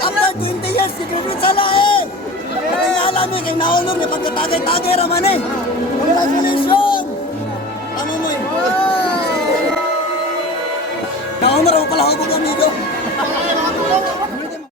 After 20 years, si Graduate sa lahi. Pati nga alam eh, kay naulog niya pagkatagay-tagay raman eh. Congratulations! Tama mo eh. Naunor ako pala ako amigo.